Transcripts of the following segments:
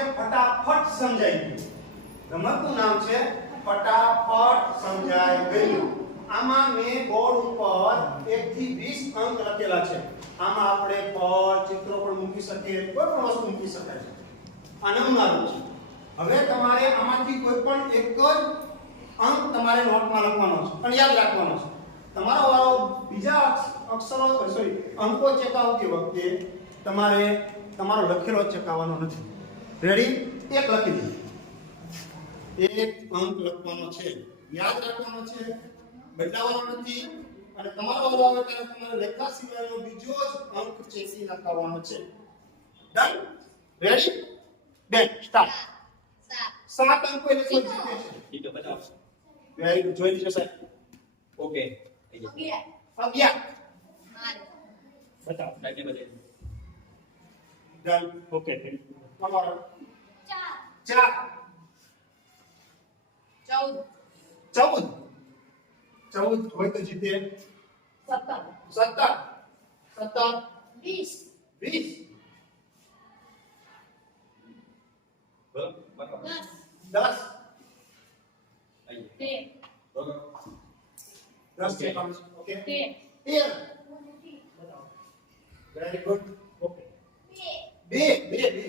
છે ફટાફટ સમજાઈ ગયું. રમતનું નામ છે ફટાફટ સમજાઈ ગયું. આમાં મેં બોર્ડ ઉપર 1 થી 20 અંક લખેલા છે. આમાં આપણે ફળ ચિત્રો પણ મૂકી શકીએ, કોઈ પણ વસ્તુ મૂકી શકાય છે. આ નમૂનાનું છે. હવે તમારે આમાંથી કોઈ પણ એક જ અંક તમારે નોટમાં લખવાનો છે. પણ યાદ રાખવાનો છે. તમારો વાળો બીજા અક્ષરો સોરી અંકો ચેકાવતી વખતે તમારે તમારો લખેલો ચેકાવવાનો નથી. રેડી એક લખી દીધું એક અંક લખવાનો છે. યાદ રાખવાનો છે. બદલાવાનો નથી. અને તમારો વારો આવે ત્યારે તમારે લેખા સિવાયનો બીજો જ અંક ચેસી નાખવાનો છે. ડન રેડી બેન સ્ટાર્ટ સાત. અંકો એટલે કોઈ જીતે છે. ઠીક છે બતાવો. વેરી ગુડ જોઈ લીધો સાહેબ? ઓકે અગિયાર. અગિયાર. બતાવો લાગે બધે. ડન ઓકે તમારો ચાર ચાર ચૌદ ચૌદ ચૌદ હોય તો જીતે સત્તર સત્તર સત્તર વીસ વીસ બરાબર બરાબર દસ દસ આઈ તેર બરાબર દસ છે ઓકે તેર તેર વેરી ગુડ ઓકે બે બે બે બે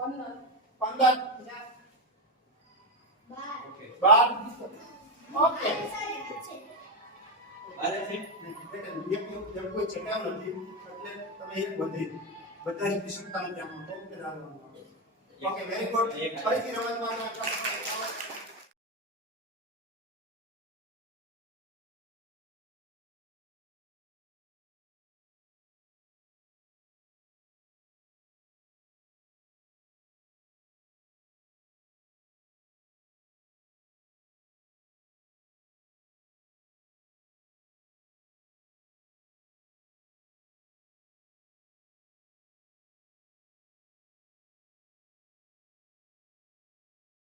પંદર પંદર બાર ઓકે બાર ઓકે આરે છે બેટા કોઈ ચટાવ નથી એટલે તમે એક બધી બધા જ વિષમતાને ધ્યાનમાં રાખો કે દારૂ ઓકે વેરી ગુડ ફરીથી રમતમાં